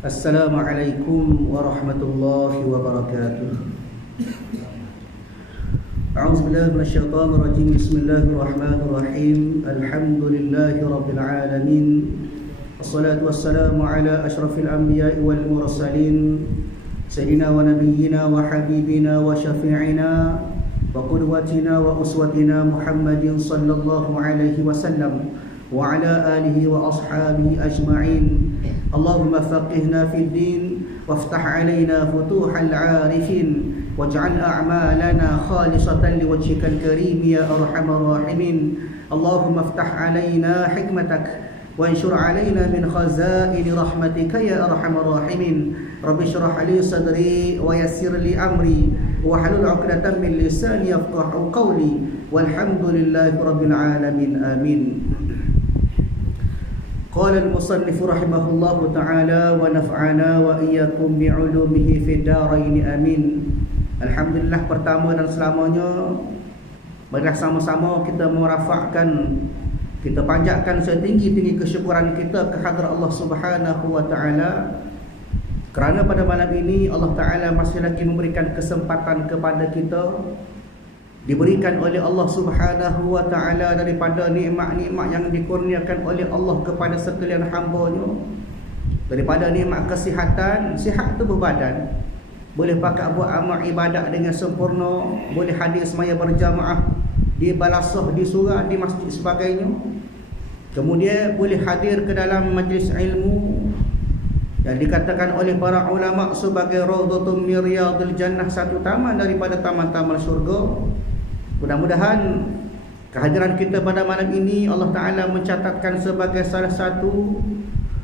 Assalamualaikum warahmatullahi wabarakatuh. A'udzubillahi minasyaitonir rajim. Bismillahirrahmanirrahim. Alhamdulillahi rabbil alamin. Wassalatu wassalamu ala asyrafil anbiya'i wal mursalin sayyidina wa nabiyyina wa habibina wa syafi'ina wa qudwatina wa uswatina Muhammadin sallallahu alaihi wasallam wa ala alihi wa ashabihi ajma'in. Allahumma faqihna fid din waftah alaina futuhal arifin waj'al a'malana khalisatan liwajhikal karim ya arhamar rahimin. Allahumma iftah alaina hikmatak wanshur alaina min khazain rahmatika ya arhamar rahimin. Rabbi shrah li sadri wa yassir li amri wahlul 'uqdatam min lisani yafqahu qawli walhamdulillahi rabbil alamin. Amin. Qala al-musannif rahimahullahu ta'ala wa naf'ana wa iyyakum bi'ulumihi fid dharain amin. Alhamdulillah, pertama dan selamanya marilah sama-sama kita merafakkan, kita panjatkan setinggi-tinggi kesyukuran kita kehadrat Allah Subhanahu wa ta'ala, kerana pada malam ini Allah Ta'ala masih lagi memberikan kesempatan kepada kita, diberikan oleh Allah Subhanahu wa ta'ala daripada nikmat-nikmat yang dikurniakan oleh Allah kepada sekalian hamba-Nya, daripada nikmat kesihatan, sihat tubuh badan, boleh pakai buat amal ibadat dengan sempurna, boleh hadir semaya berjamaah di balasah, di surau, di masjid sebagainya, kemudian boleh hadir ke dalam majlis ilmu yang dikatakan oleh para ulama sebagai raudhatun min riyadil jannah, satu taman daripada taman-taman syurga. Mudah-mudahan kehadiran kita pada malam ini Allah Ta'ala mencatatkan sebagai salah satu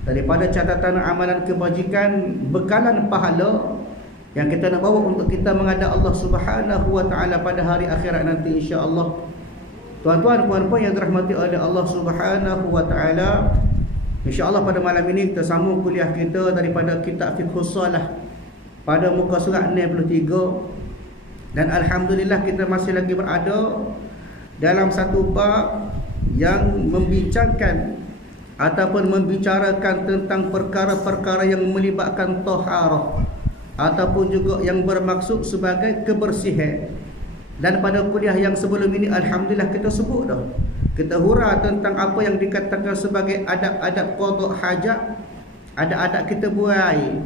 daripada catatan amalan kebajikan, bekalan pahala yang kita nak bawa untuk kita menghadap Allah Subhanahu wa ta'ala pada hari akhirat nanti, insya-Allah. Tuan-tuan, puan-puan yang dirahmati oleh Allah Subhanahu wa ta'ala, insya-Allah pada malam ini kita sambung kuliah kita daripada kitab Fiqhus Shalah pada muka surat 63. Dan alhamdulillah kita masih lagi berada dalam satu bab yang membincangkan ataupun membicarakan tentang perkara-perkara yang melibatkan taharah ataupun juga yang bermaksud sebagai kebersihan. Dan pada kuliah yang sebelum ini alhamdulillah kita sebut dah, kita hura tentang apa yang dikatakan sebagai adab-adab qada hajat, adab-adab kita buai.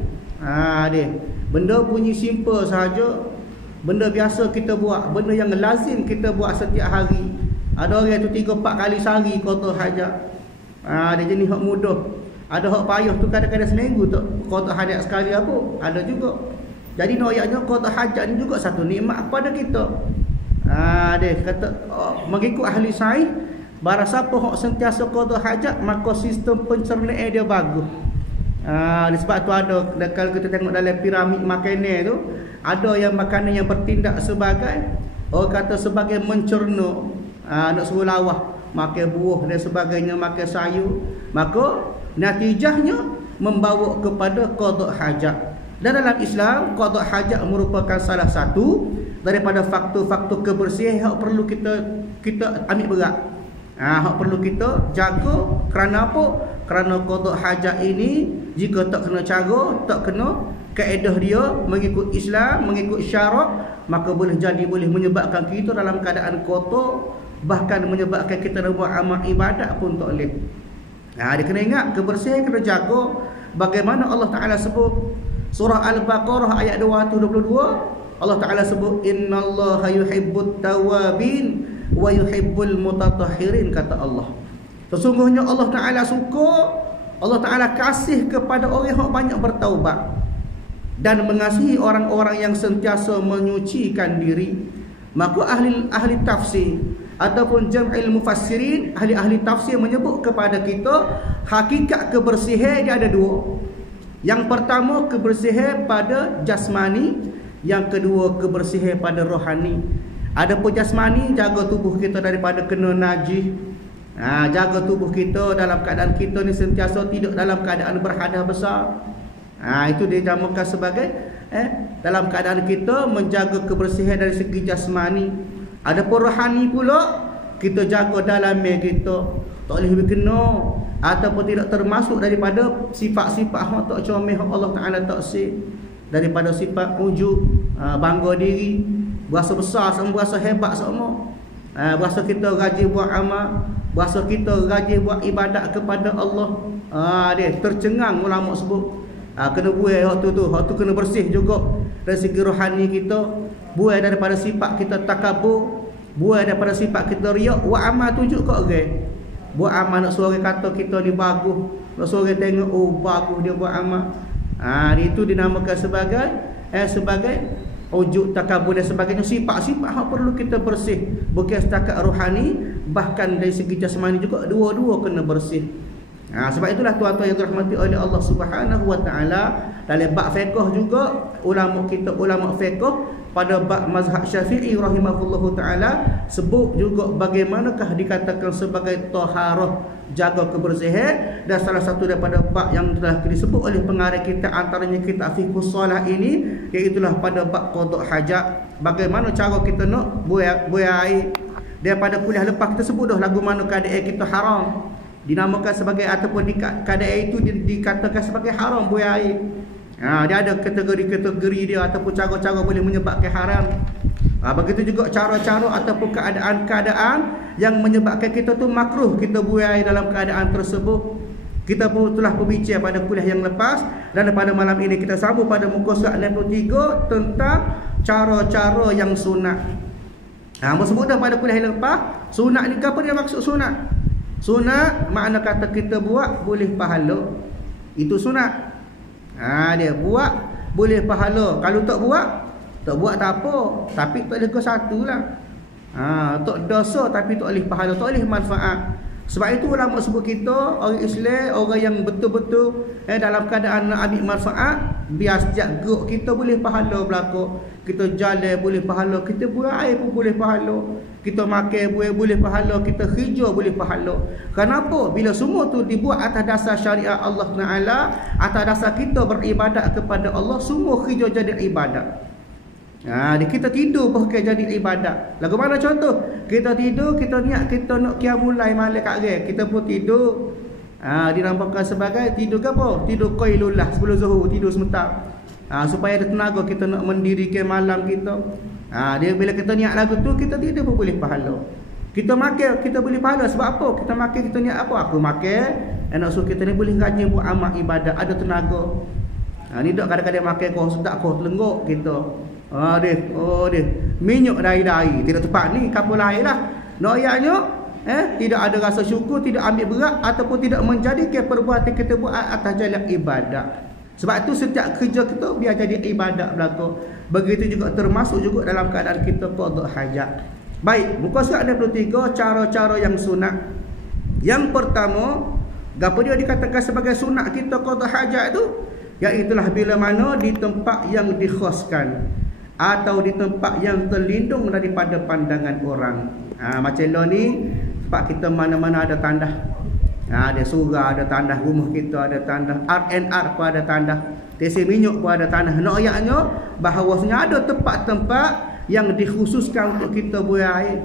Benda bunyi simple sahaja, benda biasa kita buat, benda yang lazim kita buat setiap hari. Ada orang tu 3-4 kali sehari qada hajat. Dia jenis hak mudah. Ada hak payah tu kadang-kadang seminggu tu qada hajat sekali apa, ada juga. Jadi noyaknya qada hajat ni juga satu nikmat kepada kita. Dia kata mengikut ahli sains, barang siapa hak sentiasa qada hajat, maka sistem pencernaan dia bagus. Sebab tu ada, kalau kita tengok dalam piramid makanan tu, ada yang makanan yang bertindak sebagai, orang kata sebagai mencerna, nak suruh lawah, makan buah dan sebagainya, makan sayur, maka natijahnya membawa kepada qada hajat. Dan dalam Islam, qada hajat merupakan salah satu daripada faktor-faktor kebersihan yang perlu kita ambil berat. Hak perlu kita jaga. Kerana apa? Kerana qada hajat ini jika tak kena cara, tak kena kaedah dia, mengikut Islam, mengikut syarak, maka boleh menyebabkan kita dalam keadaan kotor, bahkan menyebabkan kita nak buat amal ibadat pun tak boleh. Dia kena ingat kebersihan, kena jaga. Bagaimana Allah Ta'ala sebut surah Al-Baqarah ayat 222, Allah Ta'ala sebut innallaha yuhibbut tawabin wa yuhibbul mutatahhirin, kata Allah. Sesungguhnya Allah Ta'ala suka, Allah Ta'ala kasih kepada orang yang banyak bertaubat dan mengasihi orang-orang yang sentiasa menyucikan diri. Maka ahli tafsir ataupun jam'il mufassirin, ahli-ahli tafsir menyebut kepada kita hakikat kebersihan dia ada dua. Yang pertama kebersihan pada jasmani, yang kedua kebersihan pada rohani. Adapun jasmani, jaga tubuh kita daripada kena najis, jaga tubuh kita dalam keadaan kita ni sentiasa tidak dalam keadaan berhadas besar. Itu dinamakan sebagai dalam keadaan kita menjaga kebersihan dari segi jasmani. Adapun rohani pula, kita jaga dalam kita tak boleh berkena, ataupun tidak termasuk daripada sifat-sifat hak tak comel Allah Taala tak sih, daripada sifat ujub, bangga diri, berasa besar semua, berasa hebat semua, berasa kita rajin buat amal, berasa kita rajin buat ibadat kepada Allah. Dia tercengang ulama sebut. Kena buai waktu tu kena bersih juga dari segi rohani kita, buai daripada sifat kita takabur, buai daripada sifat kita riak. Buat amal tunjuk kat orang, buat amal nak suara kata kita ni bagus, nak suara tengok oh bagus dia buat amal. Itu dinamakan sebagai ujub, takabur dan sebagainya. Sifat-sifat yang perlu kita bersih, bukan setakat rohani, bahkan dari segi jasmani juga, dua-dua kena bersih. Sebab itulah tuan-tuan yang dirahmati oleh Allah Subhanahu wa taala, dalam bab fiqh juga ulama kita, ulama fiqh pada bab mazhab Syafi'i rahimahullahu taala sebut juga bagaimanakah dikatakan sebagai taharah, jaga kebersihan. Dan salah satu daripada bab yang telah disebut oleh pengarang kita antaranya kitab fiqhus solat ini, iaitu pada bab qada hajat. Bagaimana cara kita nak buai air. Daripada kuliah lepas kita sebut dah lagu mana keadaan kita haram, dinamakan sebagai, ataupun keadaan itu dikatakan sebagai haram buai air. Dia ada kategori-kategori dia ataupun cara-cara boleh menyebabkan haram. Begitu juga cara-cara ataupun keadaan-keadaan yang menyebabkan kita tu makruh kita buai air dalam keadaan tersebut. Kita pun telah berbincang pada kuliah yang lepas, dan pada malam ini kita sambung pada muka surat 63 tentang cara-cara yang sunat. Sebut dah pada kuliah yang lepas, sunat ni apa dia maksud sunat? Sunat makna kata kita buat boleh pahala, itu sunat. Dia buat boleh pahala. Kalau tak buat tak apa, tapi tak boleh ke satu lah. Tak dosa tapi tak boleh pahala, tak boleh manfaat. Sebab itu ulama sebut kita orang Islam, orang yang betul-betul dalam keadaan nak ambil manfaat, biar setiap gerak kita boleh pahala berlaku. Kita jalan boleh pahala, kita buang air pun boleh pahala, kita makan boleh pahala, kita hijau boleh pahala. Kenapa? Bila semua tu dibuat atas dasar syariat Allah Taala, atas dasar kita beribadat kepada Allah, semua hijau jadi ibadat. Kita tidur pun jadi ibadat. Lagu mana contoh? Kita tidur, kita niat kita nak qiyamul lail malam kat orang, kita pun tidur. Dinampakkan sebagai tidur ke apa? Tidur qailullah sebelum zuhur, tidur sebentar. Supaya ada tenaga kita nak mendirikan malam kita. Dia bila kita niat lagu tu, kita tidur pun boleh pahala. Kita makan, kita boleh pahala. Sebab apa? Kita makan, kita niat apa? Aku makan, anak suruh kita ni boleh rajin buat amal ibadat, ada tenaga. Ni tak kadang-kadang makan kau sedap kau telenggok kita. Dia minyak dari tidak tepat ni kapal lain lah. Noyaknya tidak ada rasa syukur, tidak ambil berat, ataupun tidak menjadikan perbuatan kita buat atas jalan ibadat. Sebab itu setiap kerja kita biar jadi ibadat berlaku. Begitu juga termasuk juga dalam keadaan kita qada hajat. Baik, muka surat 63 cara-cara yang sunat. Yang pertama, apa dia dikatakan sebagai sunat kita qada hajat tu? Iaitulah bila mana di tempat yang dikhaskan atau di tempat yang terlindung daripada pandangan orang. Macam lo ni, tempat kita mana-mana ada tandah. Ada surau, ada tandah, rumah kita ada tandah, R&R pun ada tandah, tesi minyak pun ada tandah. Noyaknya bahawasanya ada tempat-tempat yang dikhususkan untuk kita buang air.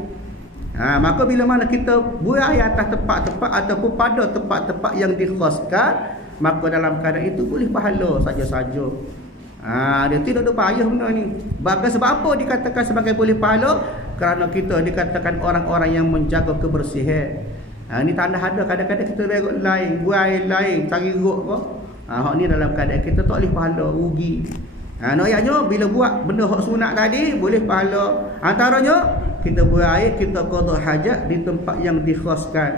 Maka bila mana kita buang air atas tempat-tempat ataupun pada tempat-tempat yang dikhaskan, maka dalam keadaan itu boleh pahala saja-saja. Dia tidak ada payah benda ni. Sebab apa dikatakan sebagai boleh pahala? Kerana kita dikatakan orang-orang yang menjaga kebersihan. Ni tanda ada kadang-kadang kita berok lain, buang air lain, cari rok apa. Hak ni dalam keadaan kita tak boleh pahala, rugi. Noyaknya bila buat benda hak sunat tadi boleh pahala. Antaranya kita buang air, kita qada hajat di tempat yang dikhaskan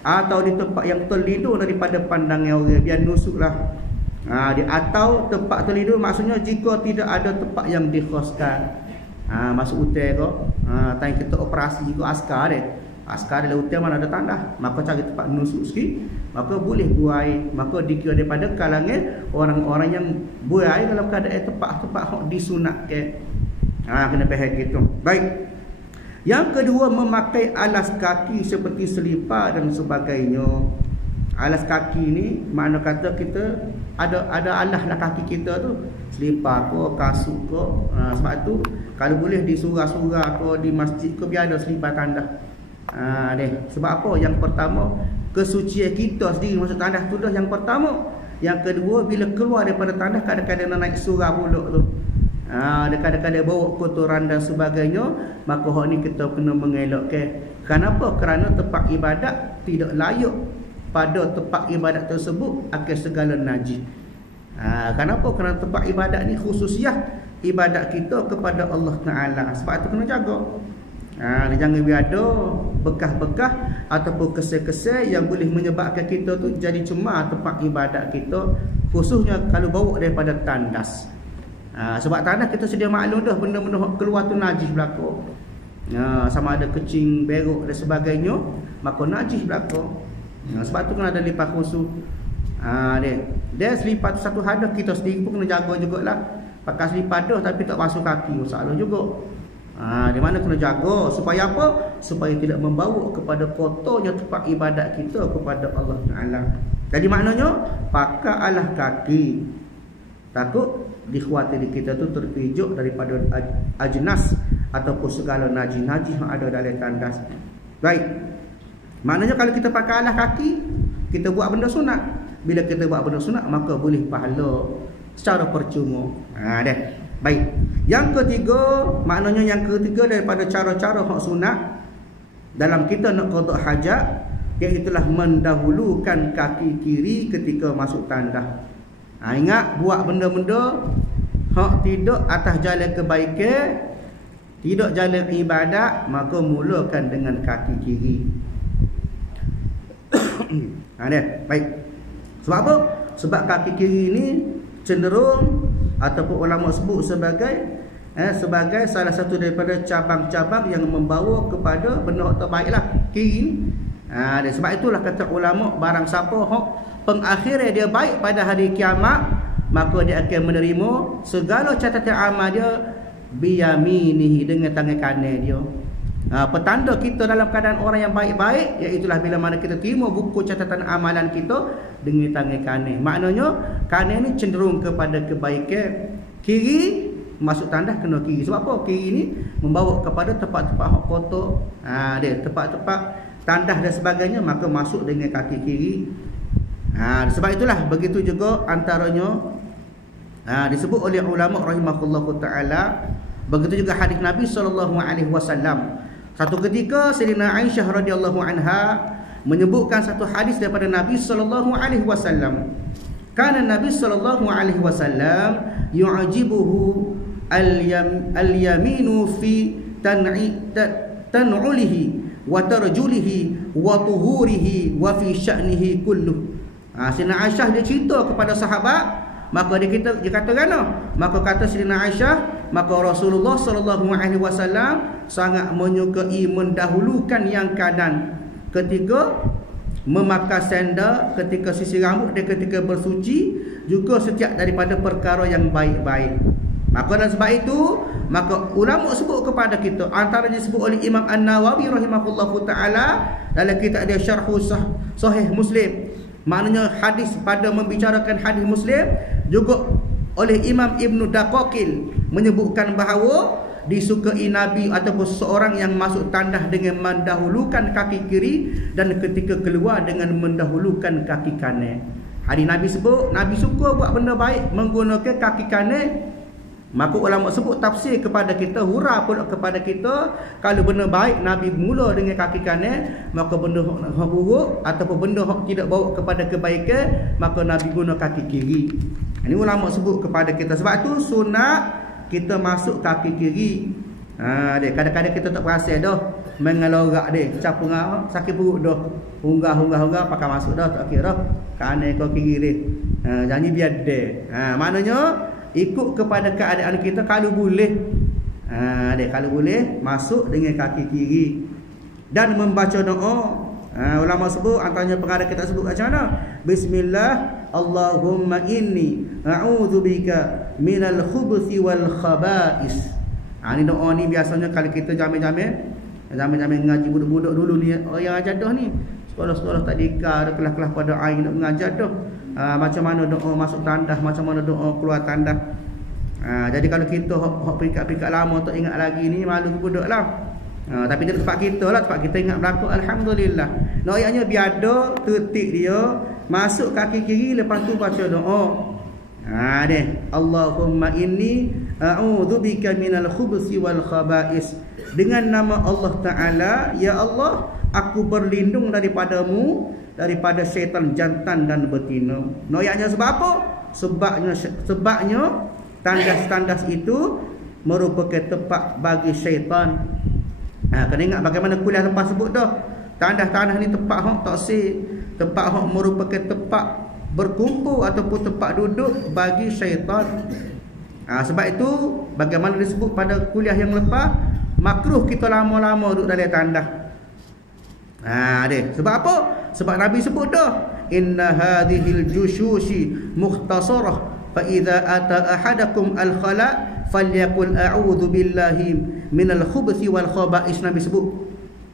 atau di tempat yang terlindung daripada pandangan orang, biar nusuklah. Atau tempat terlindung maksudnya jika tidak ada tempat yang dikhaskan. Masuk hotel ke, time kita operasi ke askar dia. Askar dalam hotel mana ada tandah, maka cari tempat nusuk sikit, maka boleh buang air. Maka dikira daripada kalangan orang-orang yang buang air dalam keadaan tempat-tempat hak disunatkan. Kena faham gitu. Baik. Yang kedua, memakai alas kaki seperti selipar dan sebagainya. Alas kaki ni makna kata kita ada alas lah kaki kita tu, selipar ke, kasut ke. Sebab tu kalau boleh di surau-surau ke, di masjid ke, biar ada selipar tandah. Sebab apa? Yang pertama, kesucian kita sendiri masuk tandas tu dah yang pertama. Yang kedua, bila keluar daripada tandas kadang-kadang nak naik surah pula tu. Dia kadang-kadang bawa kotoran dan sebagainya, maka hak ni kita kena mengelakkan. Kenapa? Kerana tempat ibadat tidak layak pada tempat ibadat tersebut akan segala najis. Kenapa? Kerana tempat ibadat ni khususiah ibadat kita kepada Allah Ta'ala. Sebab tu kena jaga. Jangan biar ada bekas-bekas ataupun kesel-kesel yang boleh menyebabkan kita tu jadi cemar tempat ibadat kita, khususnya kalau bawa daripada tandas. Sebab tandas kita sedia maklum dah, benda-benda keluar tu najis berlaku. Sama ada kecing, beruk dan sebagainya, maka najis berlaku. Sebab tu kena ada lipat khusus. Dia selipar tu satu hadah, kita sendiri pun kena jaga jugalah. Pakai selipar dah tapi tak basuh kaki, masalah juga. Di mana kena jaga supaya apa? Supaya tidak membawa kepada kotornya tempat ibadat kita kepada Allah Ta'ala. Jadi maknanya pakai alas kaki, takut dikhawatir kita tu terpijuk daripada ajnas ataupun segala najis-najis yang ada dalam tandas. Baik. Maknanya kalau kita pakai alas kaki, kita buat benda sunat. Bila kita buat benda sunat, maka boleh pahala secara percuma. Dah. Baik. Yang ketiga, maknanya yang ketiga daripada cara-cara hak sunat dalam kita nak qada hajat, iaitu mendahulukan kaki kiri ketika masuk tandas. Ingat, buat benda-benda hak tidak atas jalan kebaikan, tidak jalan ibadat, maka mulakan dengan kaki kiri. Baik. Sebab apa? Sebab kaki kiri ini cenderung ataupun ulama sebut sebagai salah satu daripada cabang-cabang yang membawa kepada benda terbaiklah kiri ni. Sebab itulah kata ulama, barang siapa hak pengakhiran dia baik pada hari kiamat, maka dia akan menerima segala catatan amal dia biyaminihi, dengan tangan kanan dia. Petanda kita dalam keadaan orang yang baik-baik, iaitulah bila mana kita terima buku catatan amalan kita dengan tangan kanan. Maknanya kanan ni cenderung kepada kebaikan, kiri masuk tandas kena kiri. Sebab apa? Kiri ni membawa kepada tempat-tempat hak kotor, dia tempat-tempat tandas dan sebagainya, maka masuk dengan kaki kiri. Sebab itulah begitu juga antaranya disebut oleh ulama rahimahullahu taala. Begitu juga hadis Nabi SAW. Satu ketika Sayyidina Aisyah radhiyallahu anha menyebutkan satu hadis daripada Nabi SAW. Kana Nabi SAW yu'jibuhu al-yaminu fi tan'ulihi wa tarjulihi wa tuhurihi wa fi sya'nihi kulluh. Sayyidina Aisyah dia cerita kepada sahabat, maka dia kata kan, maka kata Sayyidina Aisyah, maka Rasulullah SAW sangat menyukai mendahulukan yang kanan ketika memakai sandal, ketika sisir rambut dan ketika bersuci, juga setiap daripada perkara yang baik-baik. Maka dan sebab itu, maka ulama sebut kepada kita, antaranya disebut oleh Imam An-Nawawi rahimahullahu taala dalam kitab dia Syarhu Sahih Muslim. Maknanya hadis, pada membicarakan hadis Muslim, juga oleh Imam Ibn Daqaqil menyebutkan bahawa disukai Nabi ataupun seorang yang masuk tandas dengan mendahulukan kaki kiri dan ketika keluar dengan mendahulukan kaki kanan. Hadis Nabi sebut Nabi suka buat benda baik menggunakan kaki kanan. Maka ulama sebut tafsir kepada kita, hura pula kepada kita, kalau benda baik Nabi mula dengan kaki kanan, maka benda hak buruk ataupun benda hak tidak bawa kepada kebaikan, maka Nabi guna kaki kiri. Ini ulama sebut kepada kita. Sebab tu sunat kita masuk kaki kiri. Dia kadang-kadang kita tak perasan dah mengalorak dia, capung sakit perut dah, hunggah pakai masuk dah, tak kira dah kanan ke kiri dia. Jangan biar dia. Maknanya ikut kepada keadaan kita, kalau boleh kalau boleh masuk dengan kaki kiri dan membaca doa. Ulama sebut antaranya pengarang kita sebut macam mana? Bismillah Allahumma inni a'udzubika minal khubuthi wal khaba'is. Ni doa ni biasanya kalau kita jamin-jamin ngaji budak-budak dulu ni, yang ajar dah ni sekolah-sekolah tadika, ada kelas-kelas pada air nak mengajar dah. Macam mana doa masuk tandas, macam mana doa keluar tandas. Jadi kalau kita hok peringkat-peringkat lama tak ingat lagi ni, malu budak lah. Tapi di tempat kita lah, tempat kita ingat berlaku, alhamdulillah. Ayatnya biada ketik dia, masuk kaki kiri, lepas tu baca doa. Deh, Allahumma inni a'udzubika minal khubuthi wal khaba'is. Dengan nama Allah Ta'ala, ya Allah, aku berlindung daripadamu, daripada syaitan jantan dan betina. Ayatnya sebab apa? Sebabnya tandas-tandas itu merupakan tempat bagi syaitan. Kena ingat bagaimana kuliah tempat sebut dah. Tandas-tandas ni tempat hak taksir, tempat hak merupakan tempat berkumpul ataupun tempat duduk bagi syaitan. Sebab itu bagaimana disebut pada kuliah yang lepas, makruh kita lama-lama duduk dalam tandas. Sebab apa? Sebab Nabi sebut dah, inna hadhil jushushi mukhtasarah fa idza ata ahadakum al khala falyaqul a'udzu billahi minal khubuthi wal khaba'is. Nabi sebut,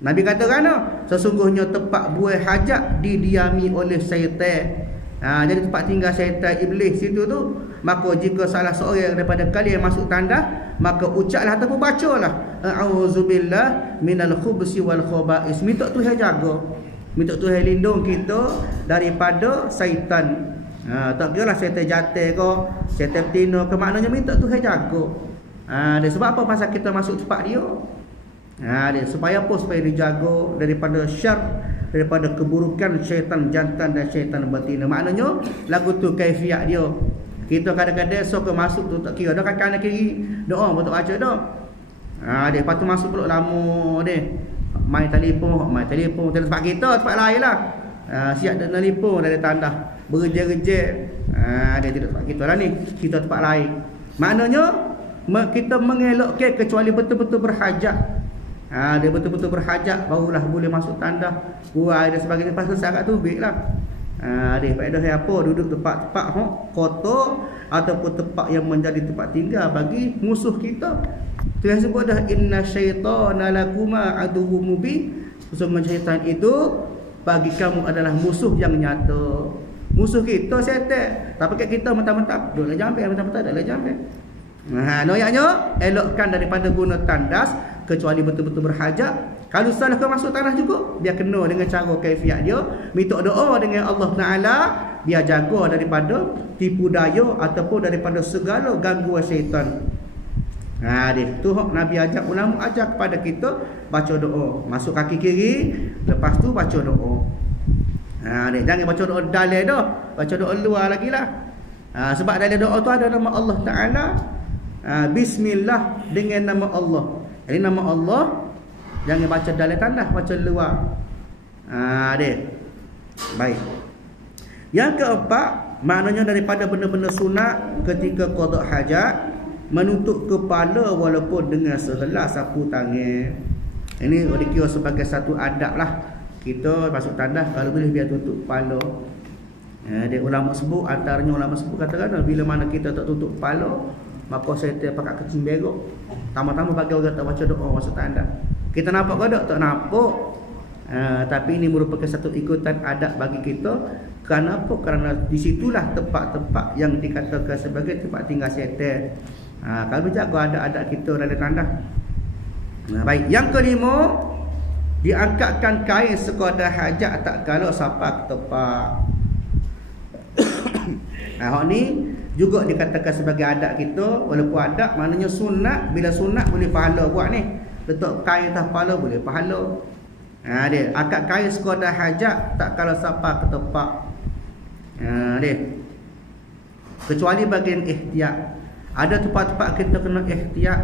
Nabi kata kerana sesungguhnya tempat buai hajat didiami oleh syaitan. Jadi tempat tinggal syaitan iblis situ tu. Maka jika salah seorang daripada kalian masuk tandas, maka ucaplah ataupun bacalah a'udzubillah minal khubuthi wal khaba'is. Minta Tuhan jaga, minta Tuhan lindung kita daripada syaitan. Tak kira lah syaitan jatuh ke, syaitan betina ke, maknanya minta Tuhan jaga. Sebab apa? Pasal kita masuk tempat dia. Supaya apa? Supaya dijaga daripada syar, daripada keburukan syaitan jantan dan syaitan betina. Maknanya lagu tu kaifiat dia. Kita kadang-kadang suka masuk tu tak kira dah kanan kiri doa betul baca dah. Lepas tu masuk pula lama dia. Main telefon. Tempat kita tempat lain lah. Siap nak telefon dari tandas. Berjejak. Dia tidak tempat kita lah ni. Kita tempat lain. Maknanya kita mengelakkan kecuali betul-betul berhajat. Dia betul-betul berhajat barulah boleh masuk tandas. Buai dan sebagainya. Pasal syarat tu baiklah. Dia faedah apa? Duduk tempat-tempat kotor ataupun tempat yang menjadi tempat tinggal bagi musuh kita. Tuhan sebut dah, inna syaitana lakuma aduwwum mubin. Sesungguhnya syaitan itu bagi kamu adalah musuh yang nyata. Musuh kita syaitan. Tapi kat kita mentang-mentang duduklah jambil, mentang-mentang duduklah jambil. Ayatnya elokkan daripada guna tandas kecuali betul-betul berhajat. Kalau salah kau masuk tanah juga, biar kena dengan cara kaifiat dia, minta doa dengan Allah Ta'ala, biar jaga daripada tipu daya ataupun daripada segala gangguan syaitan. Itu Nabi ajak, ulama ajak kepada kita baca doa. Masuk kaki kiri, lepas tu baca doa. Jangan baca doa dalam dah, baca doa luar lagi lah. Sebab dalam doa tu ada nama Allah Ta'ala. Bismillah, dengan nama Allah. Jadi nama Allah jangan baca dalam tandas, baca luar. Baik. Yang keempat, maknanya daripada benda-benda sunat ketika qada hajat, menutup kepala walaupun dengan sehelai sapu tangan. Ini dikira sebagai satu adab lah. Kita masuk tandas kalau boleh biar tutup kepala. Dia ulama sebut, antaranya ulama sebut katakan bila mana kita tak tutup kepala, maka syaitan pakai kecing berok. Tama-tama bagi orang tak baca doa masuk tandas. Kita nampak ke tak? Tak nampak. Tapi ini merupakan satu ikutan adab bagi kita. Kerana apa? Kerana disitulah tempat-tempat yang dikatakan sebagai tempat tinggal syaitan. Kalau jaga adab-adab kita dalam tandas. Baik. Yang kelima, diangkatkan kain sekadar hajat tak kalau sampai ke tempat. Hak ni juga dikatakan sebagai adab kita. Walaupun adab maknanya sunat. Bila sunat boleh pahala buat ni. Letak kain atas kepala boleh pahala. Dia akad kain sekadar hajat tak kalau sampai ke tempat. Dia kecuali bagian ihtiyat. Ada tempat-tempat kita kena ihtiyat,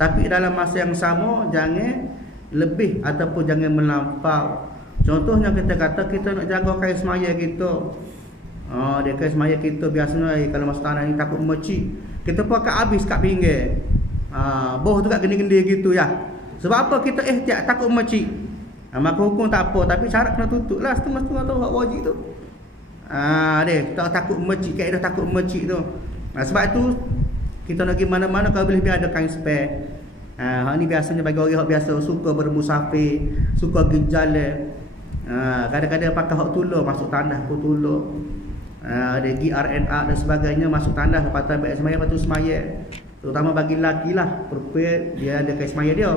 tapi dalam masa yang sama jangan lebih ataupun jangan melampau. Contohnya kita kata kita nak jaga kain semaya kita. Dia kain semaya kita biasanya kalau masuk tanah ni takut mecik. Kita pakai habis kat pinggir. Boh tu kat gendi-gendi gitu ya. Sebab apa? Kita ihtiyat takut mecik. Maka hukum tak apa, tapi syarat kena tutup lah setengah-setengah tu hak wajib tu. Dia tak takut mecik, kaedah takut mecik tu. Sebab tu kita nak pergi mana-mana kalau boleh biar ada kain spare. Hak ni biasanya bagi orang yang biasa suka bermusafir, suka pergi jalan. Kadang-kadang pakai hak tulur masuk tandas pun tulur. Ada GRNA dan sebagainya masuk tandas lepas tu ambil semaya, lepas tu semaya. Terutama bagi lelaki lah, perempuan dia ada kain semaya dia.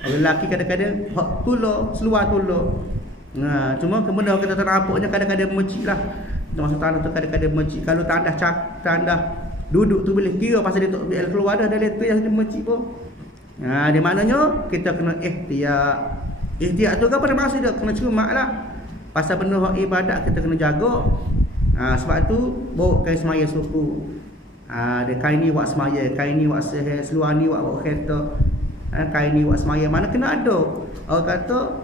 Orang lelaki kadang-kadang hak tolong, seluar tolong. Cuma kemudian kita terampuknya kadang-kadang mecik lah. Masuk tanah tu kadang-kadang mecik. Kalau tandah duduk tu boleh kira pasal dia tak keluar dah dari tu yang dia mecik pun. Dia maknanya kita kena ihtiyat. Ihtiyat tu kan pada masa dia kena cermat lah. Pasal benda hak ibadat kita kena jaga. Sebab tu bawa kain semaya suku. Dia kain ni buat semaya, kain ni buat seher, seluar ni buat kereta. Kain ni buat semaya, mana kena ada. Orang kata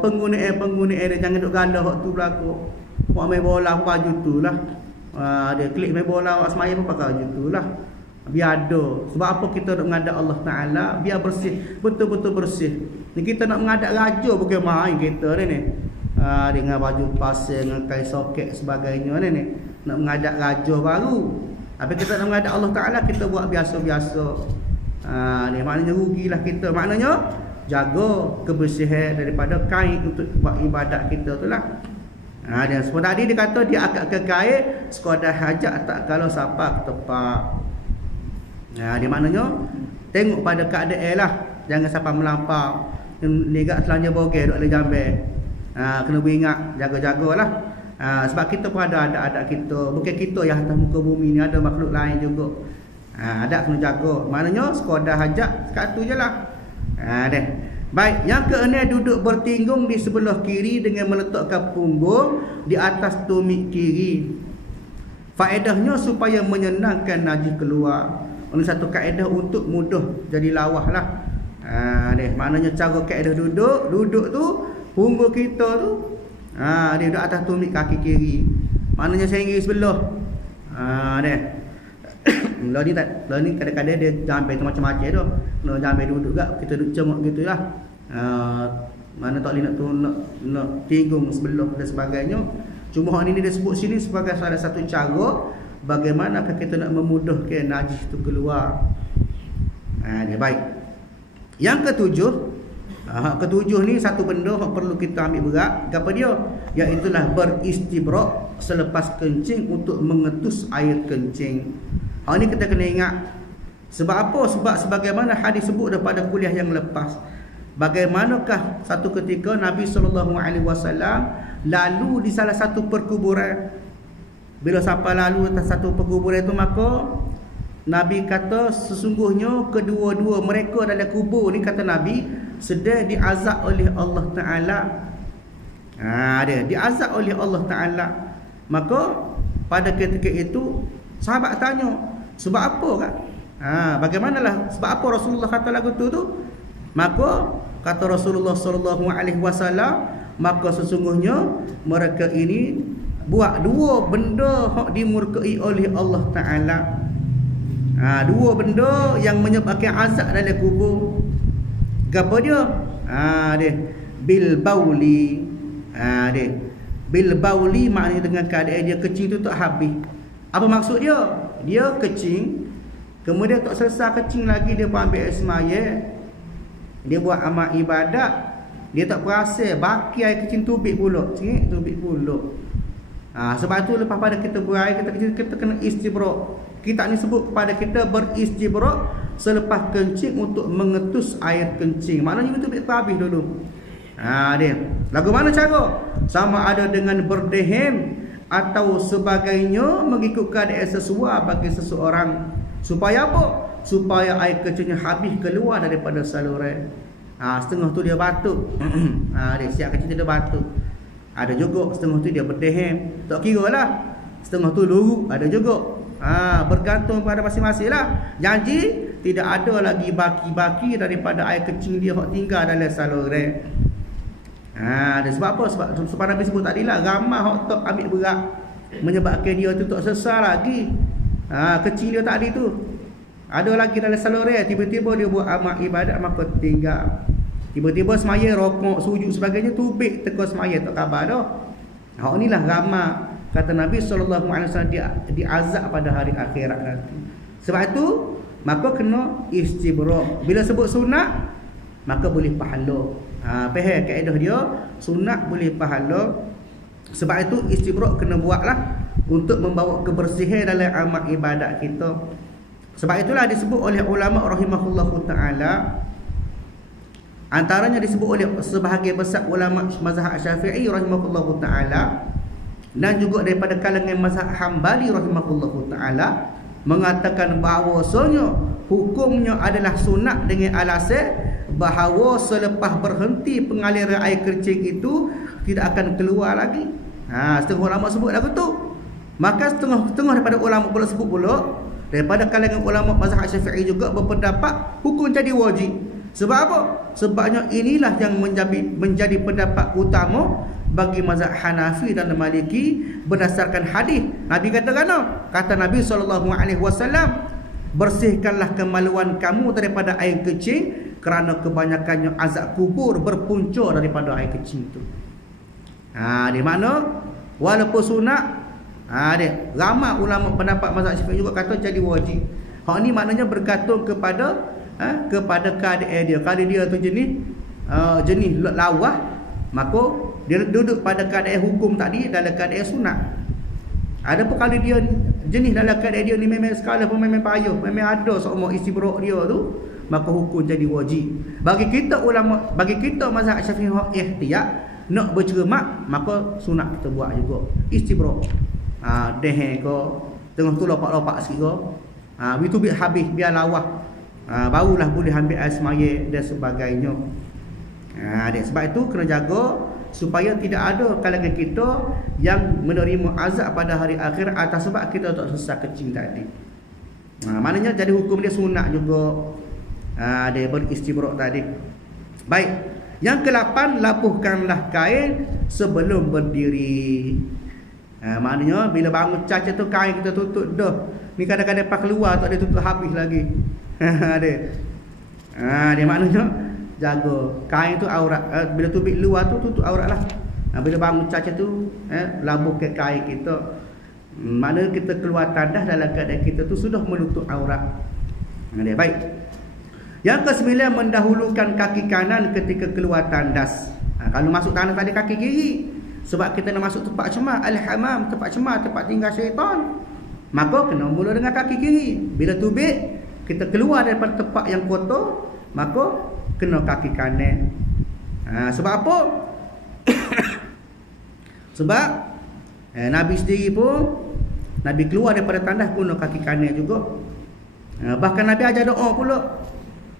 penggunaan dia jangan duk ganda hak tu berlaku. Buat main bola pun baju tu lah. Dia klik main bola buat semaya pun pakai baju tu lah. Biar ada. Sebab apa kita nak menghadap Allah Ta'ala, biar bersih, betul-betul bersih. Ni kita nak menghadap raja bukan main kita ni. Dengan baju pasir, dengan kain soket sebagainya ni. Nak menghadap raja baru. Tapi kita nak menghadap Allah Ta'ala, kita buat biasa-biasa. Ni maknanya rugilah kita. Maknanya jaga kebersihan daripada kain untuk buat ibadat kita tu lah. Dia seperti tadi dia kata dia akad ke kain sekadar hajat tak kalau siapa ke tempat. Dia maknanya tengok pada keadaan lah. Jangan sampai melampau. Negak selanja bogeh duk le jambe. Kena beringat, jaga-jagalah. Sebab kita pun ada adat kita. Bukan kita yang atas muka bumi ni, ada makhluk lain juga. Adat kena jaga. Maknanya sekadar hajat kat tu je lah. Baik, yang keenam duduk bertinggung di sebelah kiri dengan meletakkan punggung di atas tumit kiri. Faedahnya supaya menyenangkan najis keluar. Ini satu kaedah untuk mudah jadi lawah lah. Maknanya cara kaedah duduk tu punggung kita tu dia duduk atas tumit kaki kiri. Maknanya sehingga sebelah. Lah ni kadang-kadang dia jambai tu macam-macam tu. Nak jambai duduk gak, kita duduk cengok gitulah. Mana tak boleh nak tinggung sebelah dan sebagainya. Cuma hal ini dia sebut sini sebagai salah satu cara bagaimanakah kita nak memudahkan najis tu keluar. Dia baik. Yang ketujuh ni satu benda yang perlu kita ambil berat. Apa dia? Iaitulah beristibrak selepas kencing untuk mengetus air kencing. Hal ni kita kena ingat. Sebab apa? Sebab sebagaimana hadis sebut daripada kuliah yang lepas. Bagaimanakah satu ketika Nabi SAW lalu di salah satu perkuburan. Bila sampai lalu atas satu perkuburan itu, maka Nabi kata sesungguhnya kedua-dua mereka dalam kubur ni, kata Nabi, sedang diazab oleh Allah Ta'ala. Dia diazab oleh Allah Ta'ala. Maka pada ketika itu sahabat tanya, sebab apa kan? Bagaimanalah, sebab apa Rasulullah kata lagu tu? Maka kata Rasulullah SAW, maka sesungguhnya mereka ini buat dua benda hak dimurkai oleh Allah Ta'ala. Dua benda yang menyebabkan azab dalam kubur. Apa dia? Dia bil bauli. Dia bil bauli maknanya dengan keadaan dia kecing tu tak habis. Apa maksud dia? Dia kecing, kemudian tak selesai kecing lagi, dia pun ambil air semaya, dia buat amal ibadat, dia tak perasan baki air kecing tubik pula. Cengik tubik pula. Sebab tu lepas pada kita berair, kita kena istibrak. Kita ni sebut kepada kita beristibrak selepas kencing untuk mengetus air kencing. Maknanya itu tubik habis dulu. Dia. Lagu mana cara? Sama ada dengan berdehem atau sebagainya mengikut keadaan sesuai bagi seseorang. Supaya apa? Supaya air kencingnya habis keluar daripada saluran. Setengah tu dia batuk. Dia siap kencing dia batuk. Ada juga setengah tu dia berdehem. Tak kira lah. Setengah tu luruk. Ada juga. Bergantung pada masing-masing lah. Janji tidak ada lagi baki-baki daripada air kecing dia yang tinggal dalam saluran. Sebab apa? Sebab Nabi sebut tadi lah, ramai yang tak ambil berat, menyebabkan dia tu tak selesai lagi. Kecing dia tadi tu ada lagi dalam saluran, tiba-tiba dia buat amal ibadat maka tinggal. Tiba-tiba semaya, rokok, sujud sebagainya, tubik teka semaya, tak khabar dah. Hak inilah ramai, kata Nabi SAW, dia diazab pada hari akhirat nanti. Sebab itu maka kena istibrak. Bila sebut sunat, maka boleh pahala. Faham kaedah dia, sunat boleh pahala. Sebab itu istibrak kena buatlah untuk membawa kebersihan dalam amal ibadat kita. Sebab itulah disebut oleh ulama rahimahullahu ta'ala, Antaranya disebut oleh sebahagian besar ulama mazhab Syafi'i rahimahullahu taala dan juga daripada kalangan mazhab Hambali rahimahullahu taala mengatakan bahawasanya hukumnya adalah sunat dengan alasan bahawa selepas berhenti pengaliran air kencing itu tidak akan keluar lagi. Setengah ulama sebut lagu tu. Maka setengah daripada ulama pula sebut pula daripada kalangan ulama mazhab Syafi'i juga berpendapat hukum jadi wajib. Sebab apa? Sebabnya inilah yang menjadi pendapat utama bagi mazhab Hanafi dan Maliki berdasarkan hadis. Nabi kata kana? Kata Nabi SAW, bersihkanlah kemaluan kamu daripada air kecil kerana kebanyakannya azab kubur berpunca daripada air kecil itu. Di mana walaupun sunat, dia ramai ulama pendapat mazhab Syafi'i juga kata jadi wajib. Hak ni maknanya bergantung kepada keadaan dia. Kalau dia tu jenis lawah, maka dia duduk pada keadaan hukum tadi dalam keadaan sunat. Adapun kalau dia jenis dalam keadaan dia ni memang sekali pun memang payah, memang ada seumur isi berok dia tu, maka hukum jadi wajib. Bagi kita ulama, bagi kita mazhab Syafi'i ihtiyat nak bercermak, maka sunat kita buat juga istibrak. Dehe ko tengah tu lopak-lopak sikit ko. Itu biar habis, biar lawah. Barulah boleh ambil air semaya dan sebagainya. Sebab itu kena jaga supaya tidak ada kalangan kita yang menerima azab pada hari akhir atas sebab kita tak selesai kecil tadi. Maknanya jadi hukum dia sunat juga. Dia beristibrak tadi. Baik. Yang ke-8, labuhkanlah kain sebelum berdiri. Maknanya bila bangun caca tu kain kita tutup dah. Ni kadang-kadang pas keluar tak ada tutup habis lagi. Dia maknanya jaga kain tu aurat. Bila tubik luar tu tutup aurat lah. Bila bangun caca tu labuh ke kain kita. Maknanya kita keluar tandas dalam keadaan kita tu sudah menutup aurat. Baik. Yang ke-9, mendahulukan kaki kanan ketika keluar tandas. Kalau masuk tandas tadi kaki kiri. Sebab kita nak masuk tempat cemar, al-hamam, tempat cemar, tempat tinggal syaitan. Maka kena mula dengan kaki kiri. Bila tubik, kita keluar daripada tempat yang kotor, maka kena kaki kanan. Sebab apa? Sebab Nabi sendiri pun, Nabi keluar daripada tandas guna kaki kanan juga. Bahkan Nabi ajar doa pula.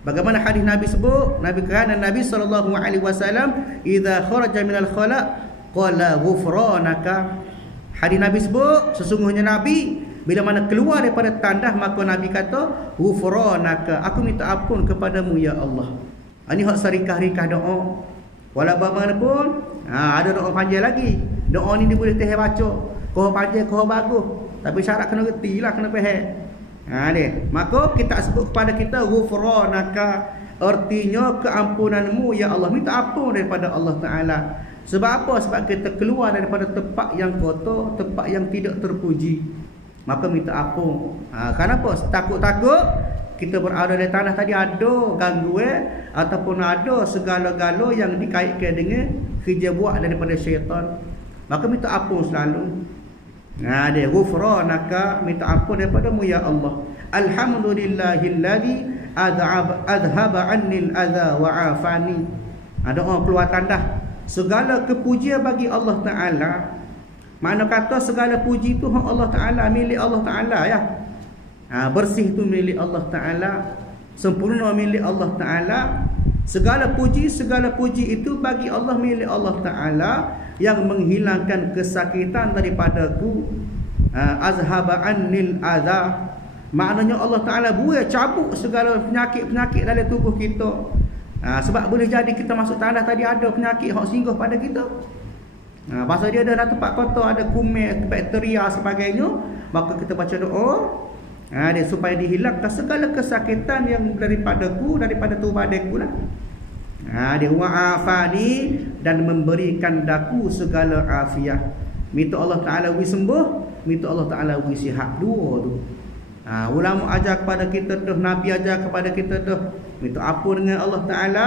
Bagaimana hadis Nabi sebut, Nabi SAW idza kharaja minal khala qala ghufranaka. Hadis Nabi sebut, sesungguhnya Nabi bila mana keluar daripada tandas maka Nabi kata ghufranaka, aku minta ampun kepadamu ya Allah. Ini hak serikah-rikah doa. Walau bagaimanapun ada doa panjang lagi. Doa ni dia boleh teh baca, kau panjang kau bagus, tapi syarat kena reti lah, kena faham. Maka kita sebut kepada kita ghufranaka, artinya keampunanmu ya Allah. Minta ampun daripada Allah Ta'ala. Sebab apa? Sebab kita keluar daripada tempat yang kotor, tempat yang tidak terpuji, maka minta ampun. Kenapa? Takut-takut kita berada di tanah tadi ada gangguan ataupun ada segala-gala yang dikaitkan dengan kerja buat daripada syaitan, maka minta ampun selalu. Dia ghufranaka, minta ampun daripadamu ya Allah. Alhamdulillahilladzi adhaba 'annil adza wa 'afani. Doa keluar tandas. Segala kepujian bagi Allah Ta'ala. Mana kata segala puji itu hak Allah Ta'ala, milik Allah Ta'ala ya. Bersih itu milik Allah Ta'ala, sempurna milik Allah Ta'ala. Segala puji itu bagi Allah, milik Allah Ta'ala, yang menghilangkan kesakitan daripadaku. Azhaba annil adha, maknanya Allah Ta'ala buat cabut segala penyakit-penyakit dalam tubuh kita. Sebab boleh jadi kita masuk tandas tadi ada penyakit yang singgah pada kita. Pasal dia ada tempat kotor, ada kuman, bakteria sebagainya, maka kita baca doa dia supaya dihilangkan segala kesakitan yang daripada tubuh badanku lah. Dia wa'afani, dan memberikan daku segala afiat. Minta Allah Ta'ala wi sembuh, minta Allah Ta'ala wi sihat. Dua tu. Ulama ajar kepada kita dah, Nabi ajar kepada kita dah. Minta ampun dengan Allah Ta'ala,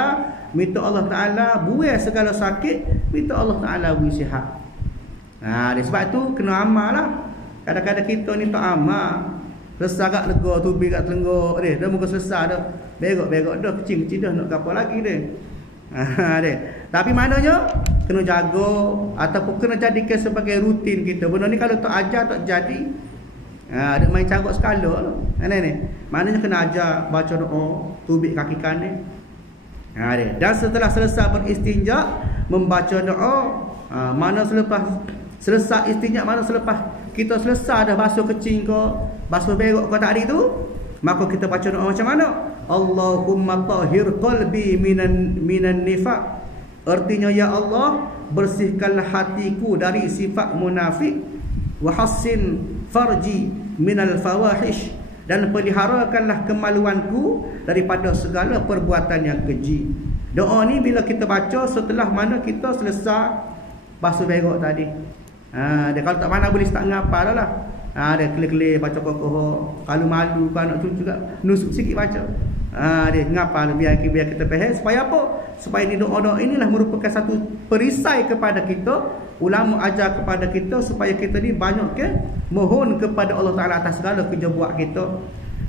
minta Allah Ta'ala buai segala sakit, minta Allah Ta'ala wi sihat. Sebab tu kena amal lah. Kadang-kadang kita ni tak amal. Selesai kat lega tu, kat telenggok dia. Dah muka selesai dah. Berok-berok dah, kecil-kecil dah, nak apa lagi dia. Tapi maknanya kena jaga ataupun kena jadikan sebagai rutin kita. Benda ni kalau tak ajar tak jadi. Ada main carut sekala. Maknanya kena ajar baca doa, tubik kaki kanan. Dan setelah selesai beristinja, membaca doa. Mana selepas selesai istinja, mana selepas kita selesai dah basuh kecing ke, basuh berok ke tadi tu, maka kita baca doa macam mana? Allahumma tahhir qalbi minan nifaq. Artinya, ya Allah, bersihkanlah hatiku dari sifat munafik, wa hassin farji minal fawahish, dan peliharakanlah kemaluanku daripada segala perbuatan yang keji. Doa ni bila kita baca setelah mana kita selesai basuh berok tadi. Dia kalau tak mana boleh start ngapal lah. Dia kelir-kelir baca kokoh. Kalau malu kan nak cucu juga nusuk sikit baca. Dia ngapal biar kita faham. Supaya apa? Supaya ni doa-doa inilah merupakan satu perisai kepada kita. Ulama ajar kepada kita supaya kita ni banyak mohon kepada Allah Ta'ala atas segala kerja buat kita.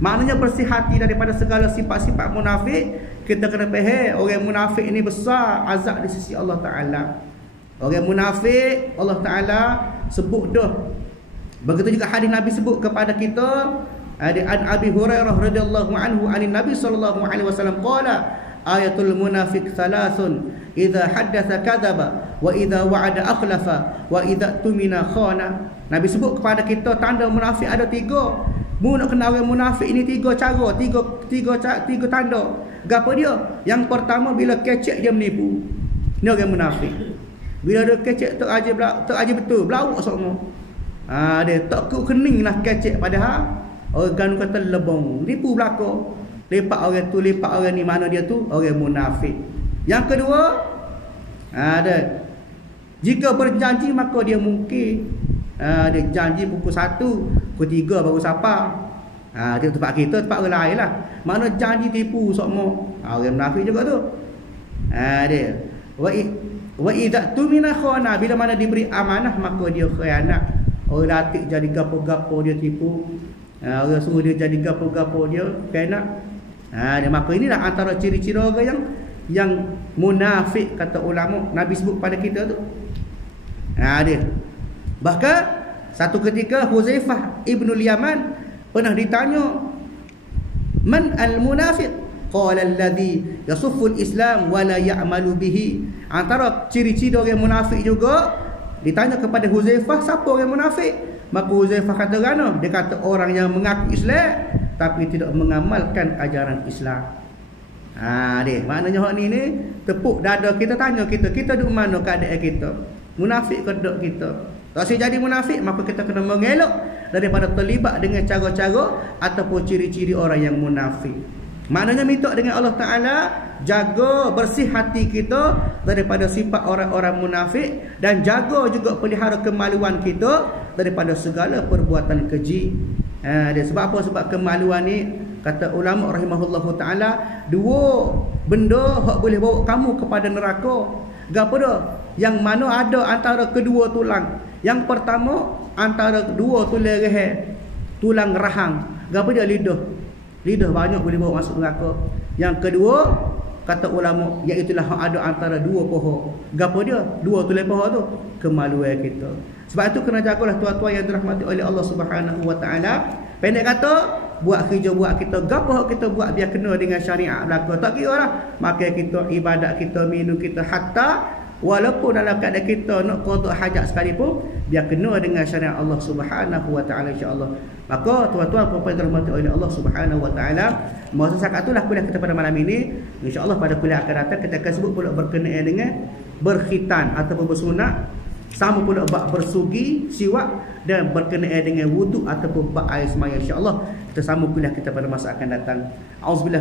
Maknanya bersih hati daripada segala sifat-sifat munafik. Kita kena faham orang munafik ini besar azab di sisi Allah Ta'ala. Orang munafik Allah Ta'ala sebut dah. Begitu juga hadis Nabi sebut kepada kita. An Abi Hurairah radhiyallahu anhu anin Nabi sallallahu alaihi wasallam qala ayatul munafiq thalathun idza haddatha kadzaba wa idza wa'ada akhlafa wa idza tumina khana. Nabi sebut kepada kita tanda munafik ada 3. Mu nak kenal orang munafik ini 3 cara, 3 tanda. Gapo dia? Yang pertama, bila kecek dia menipu. Ni orang munafik. Bila dia kecek tak aja betul, belawak semua. Dia tak kening lah kecek padahal orang kata lebong, tipu belaka. Lepak orang tu, lepak orang ni, mana dia tu? Orang munafik. Yang kedua, jika berjanji maka dia mungkin. Dia janji pukul 1, pukul 3 baru sapa. Dia tempat kita, tempat orang lain lah. Mana janji tipu semua. Orang munafik juga tu. Dia wa idza tumina khana, bila mana diberi amanah maka dia khianat. Orang latih jadi gapo-gapo dia tipu. Orang suruh dia jadi gapo-gapo dia khianat. Dia maka inilah antara ciri-ciri orang yang munafik kata ulama. Nabi sebut pada kita tu. Dia. Bahkan satu ketika Huzaifah ibnul Yaman pernah ditanya, "Man al-munafiq?" Qala alladhi yasuffu al-islam wa la ya'malu bihi. Antara ciri-ciri orang munafik juga ditanya kepada Huzaifah, siapa orang munafik? Maka Huzaifah kata gana? Dia kata orang yang mengaku Islam tapi tidak mengamalkan ajaran Islam. Dia maknanya hak ni tepuk dada kita, tanya kita duduk mana keadaan kita? Munafik ke duduk kita? Tak usah jadi munafik, maka kita kena mengelak daripada terlibat dengan cara-cara ataupun ciri-ciri orang yang munafik. Maknanya minta dengan Allah Ta'ala jaga bersih hati kita daripada sifat orang-orang munafik, dan jaga juga pelihara kemaluan kita daripada segala perbuatan keji. Dia sebab apa? Sebab kemaluan ni kata ulama rahimahullahu ta'ala, 2 benda hak boleh bawa kamu kepada neraka. Gapo dah? Yang mana ada antara kedua tulang. Yang pertama antara 2 tulang leher, tulang rahang. Gapo dia? Lidah. Lidah banyak boleh bawa masuk neraka. Yang kedua kata ulama, iaitulah ada antara 2 paha. Gapo dia? 2 tulang paha tu? Kemaluan kita. Sebab itu kena jagalah tuan-tuan yang dirahmati oleh Allah Subhanahu wa taala. Pendek kata, buat kerja buat kita, gapo kita buat biar kena dengan syariat belaka. Tak kira lah makan kita, ibadat kita, minum kita, hatta walaupun dalam keadaan kita nak qada hajat sekalipun, biar kena dengan syariat Allah Subhanahu wa taala, insya-Allah. Maka tuan-tuan puan-puan dirahmati oleh Allah Subhanahu wa taala, masa sakat itulah kuliah kita pada malam ini. Insya-Allah pada kuliah akan datang kita akan sebut pula berkenaan dengan berkhitan ataupun bersunat, sama pula bab bersugi, siwak, dan berkenaan dengan wuduk ataupun bab air semaya. Insya-Allah kita sambung kuliah kita pada masa akan datang. Auzubillah.